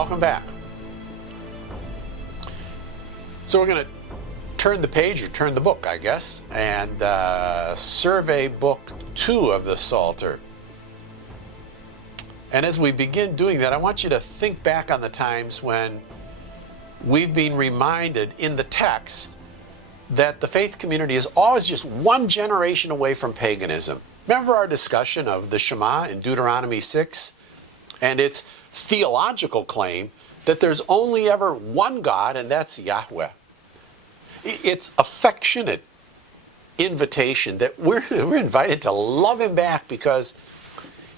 Welcome back. So we're going to turn the page, or turn the book, I guess, and survey book 2 of the Psalter. And as we begin doing that, I want you to think back on the times when we've been reminded in the text that the faith community is always just one generation away from paganism. Remember our discussion of the Shema in Deuteronomy 6 and its theological claim that there's only ever one God, and that's Yahweh. It's affectionate invitation that we're invited to love Him back because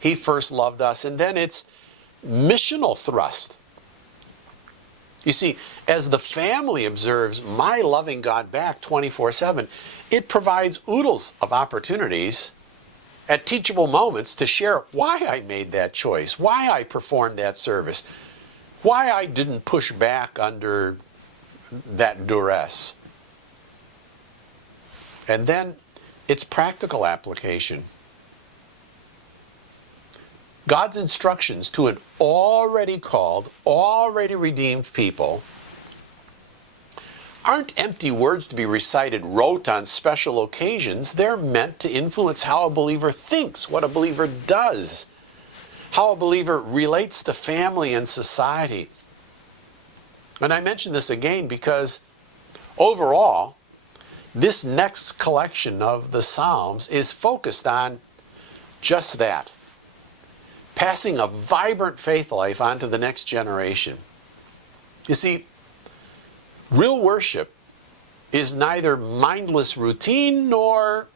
He first loved us. And then it's missional thrust. You see, as the family observes my loving God back 24/7, it provides oodles of opportunities at teachable moments to share why I made that choice, why I performed that service, why I didn't push back under that duress. And then its practical application. God's instructions to an already called, already redeemed people aren't empty words to be recited rote on special occasions. They're meant to influence how a believer thinks, what a believer does, how a believer relates to family and society. And I mention this again because overall, this next collection of the Psalms is focused on just that. Passing a vibrant faith life on to the next generation. You see, real worship is neither mindless routine nor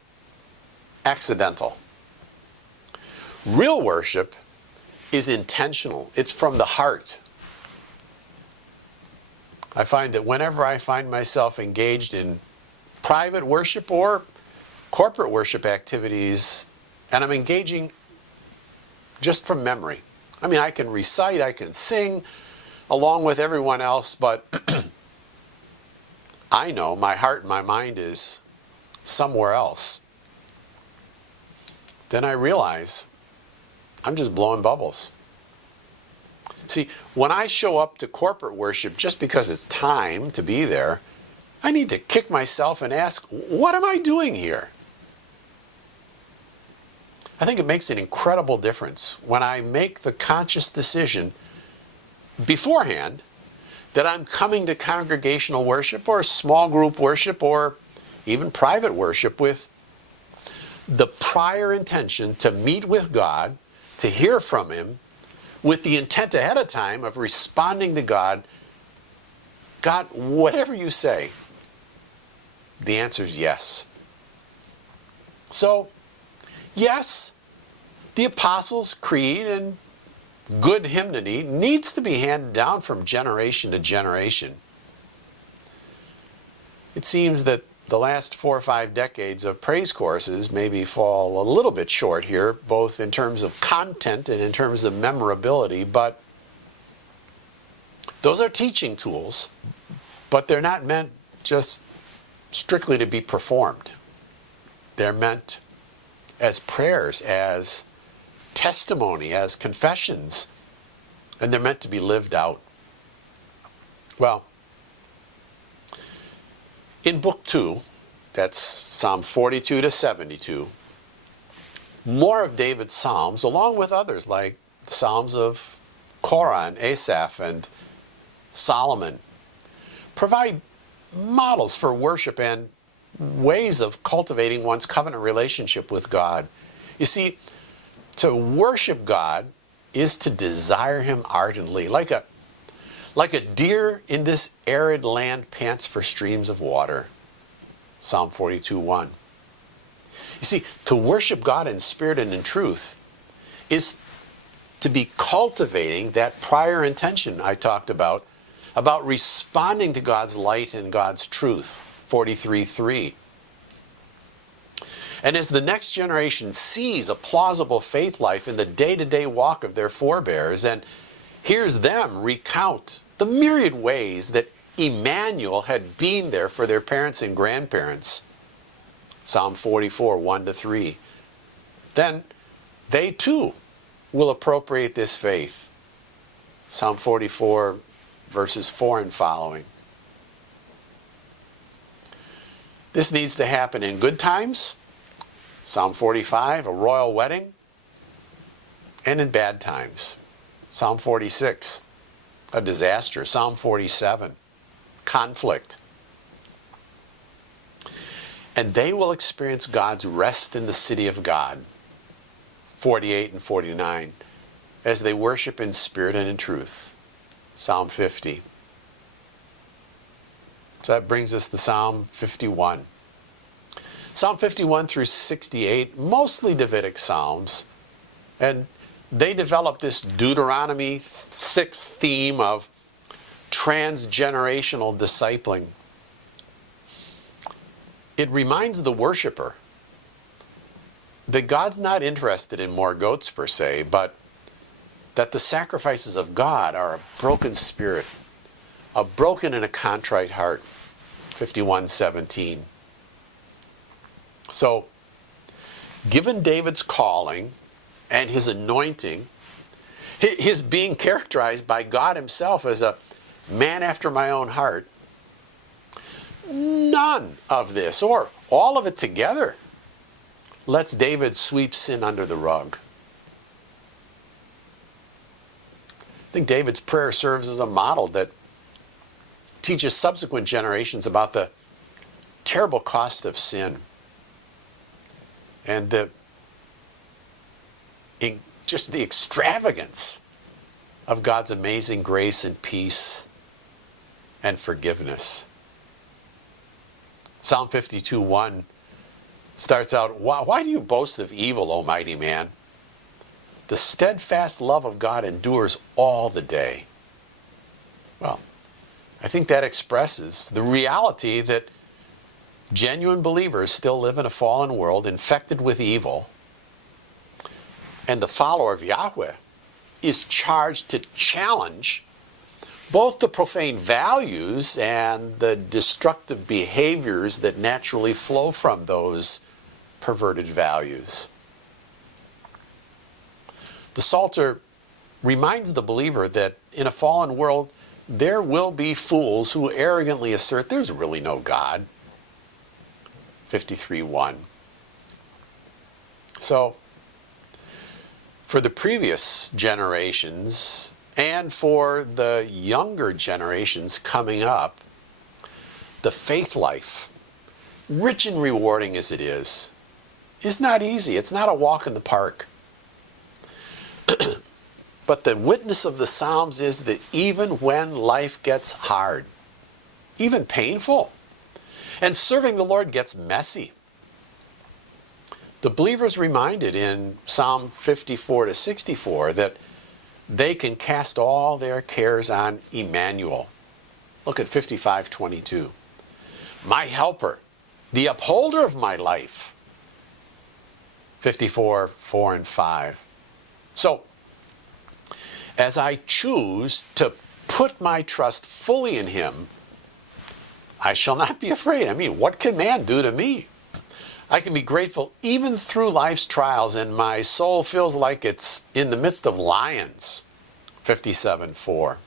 accidental. Real worship is intentional. It's from the heart. I find that whenever I find myself engaged in private worship or corporate worship activities, and I'm engaging just from memory. I mean, I can recite, I can sing along with everyone else, but I know my heart and my mind is somewhere else. Then I realize I'm just blowing bubbles. See, when I show up to corporate worship just because it's time to be there, I need to kick myself and ask, what am I doing here? I think it makes an incredible difference when I make the conscious decision beforehand that I'm coming to congregational worship or small group worship or even private worship with the prior intention to meet with God, to hear from Him, with the intent ahead of time of responding to God. God, whatever you say, the answer is yes. So, yes, the Apostles' Creed and good hymnody needs to be handed down from generation to generation. It seems that the last 4 or 5 decades of praise courses maybe fall a little bit short here, both in terms of content and in terms of memorability, but those are teaching tools, but they're not meant just strictly to be performed. They're meant as prayers, as testimony, as confessions, and they're meant to be lived out. Well, in Book 2, that's Psalm 42 to 72, more of David's Psalms, along with others like the Psalms of Korah and Asaph and Solomon, provide models for worship and ways of cultivating one's covenant relationship with God. You see, to worship God is to desire Him ardently, like a deer in this arid land pants for streams of water. Psalm 42:1. You see, to worship God in spirit and in truth is to be cultivating that prior intention I talked about responding to God's light and God's truth. 43:3. And as the next generation sees a plausible faith life in the day-to-day walk of their forebears and hears them recount the myriad ways that Emmanuel had been there for their parents and grandparents, Psalm 44, 1-3, then they too will appropriate this faith. Psalm 44, verses 4 and following. This needs to happen in good times, Psalm 45, a royal wedding, and in bad times. Psalm 46, a disaster. Psalm 47, conflict. And they will experience God's rest in the city of God, 48 and 49, as they worship in spirit and in truth, Psalm 50. So that brings us to Psalm 51. Psalm 51 through 68, mostly Davidic psalms, and they develop this Deuteronomy 6 theme of transgenerational discipling. It reminds the worshiper that God's not interested in more goats per se, but that the sacrifices of God are a broken spirit, a broken and a contrite heart. 51:17. So, given David's calling and his anointing, his being characterized by God himself as a man after my own heart, none of this, or all of it together, lets David sweep sin under the rug. I think David's prayer serves as a model that teaches subsequent generations about the terrible cost of sin and just the extravagance of God's amazing grace and peace and forgiveness. Psalm 52:1 starts out, why do you boast of evil, O mighty man? The steadfast love of God endures all the day. Well, I think that expresses the reality that genuine believers still live in a fallen world infected with evil, and the follower of Yahweh is charged to challenge both the profane values and the destructive behaviors that naturally flow from those perverted values. The Psalter reminds the believer that in a fallen world, there will be fools who arrogantly assert there's really no God. 53:1. So, for the previous generations and for the younger generations coming up, the faith life, rich and rewarding as it is not easy. It's not a walk in the park. But the witness of the Psalms is that even when life gets hard, even painful, and serving the Lord gets messy, the believer's reminded in Psalm 54-64 that they can cast all their cares on Emmanuel. Look at 55:22. My helper, the upholder of my life. 54:4 and 5. So, as I choose to put my trust fully in Him, I shall not be afraid. I mean, what can man do to me? I can be grateful even through life's trials, and my soul feels like it's in the midst of lions. 57:4.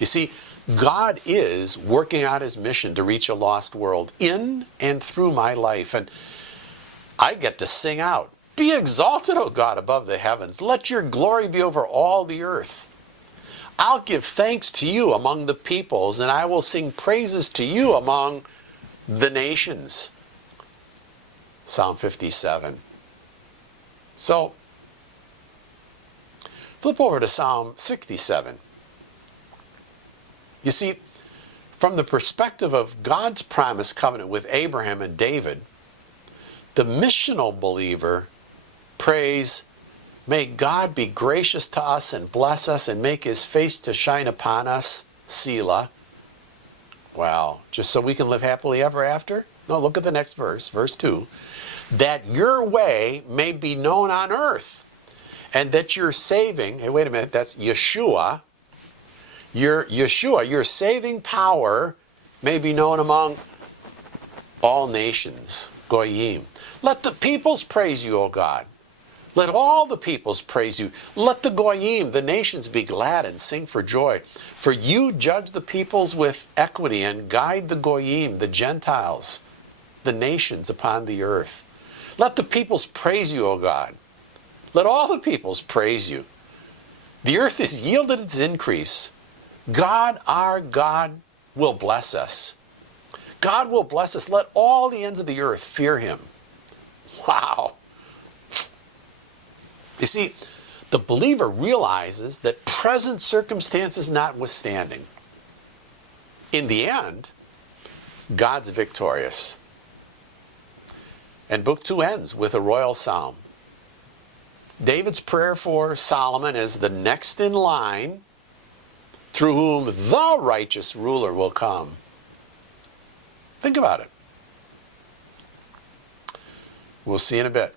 You see, God is working out His mission to reach a lost world in and through my life, and I get to sing out, "Be exalted, O God, above the heavens. Let your glory be over all the earth. I'll give thanks to you among the peoples, and I will sing praises to you among the nations." Psalm 57. So, flip over to Psalm 67. You see, from the perspective of God's promised covenant with Abraham and David, the missional believer prays, "May God be gracious to us and bless us and make His face to shine upon us, Selah." Well, just so we can live happily ever after? No, look at the next verse, verse 2. "That your way may be known on earth, and that your saving," hey, wait a minute, that's Yeshua, your saving power may be known among all nations, Goyim. "Let the peoples praise you, O God. Let all the peoples praise you. Let the goyim, the nations, be glad and sing for joy. For you judge the peoples with equity and guide the goyim, the Gentiles, the nations upon the earth. Let the peoples praise you, O God. Let all the peoples praise you. The earth has yielded its increase. God, our God, will bless us. God will bless us. Let all the ends of the earth fear him. Wow. You see, the believer realizes that present circumstances notwithstanding, in the end, God's victorious. And Book 2 ends with a royal psalm. David's prayer for Solomon is the next in line through whom the righteous ruler will come. Think about it. We'll see in a bit.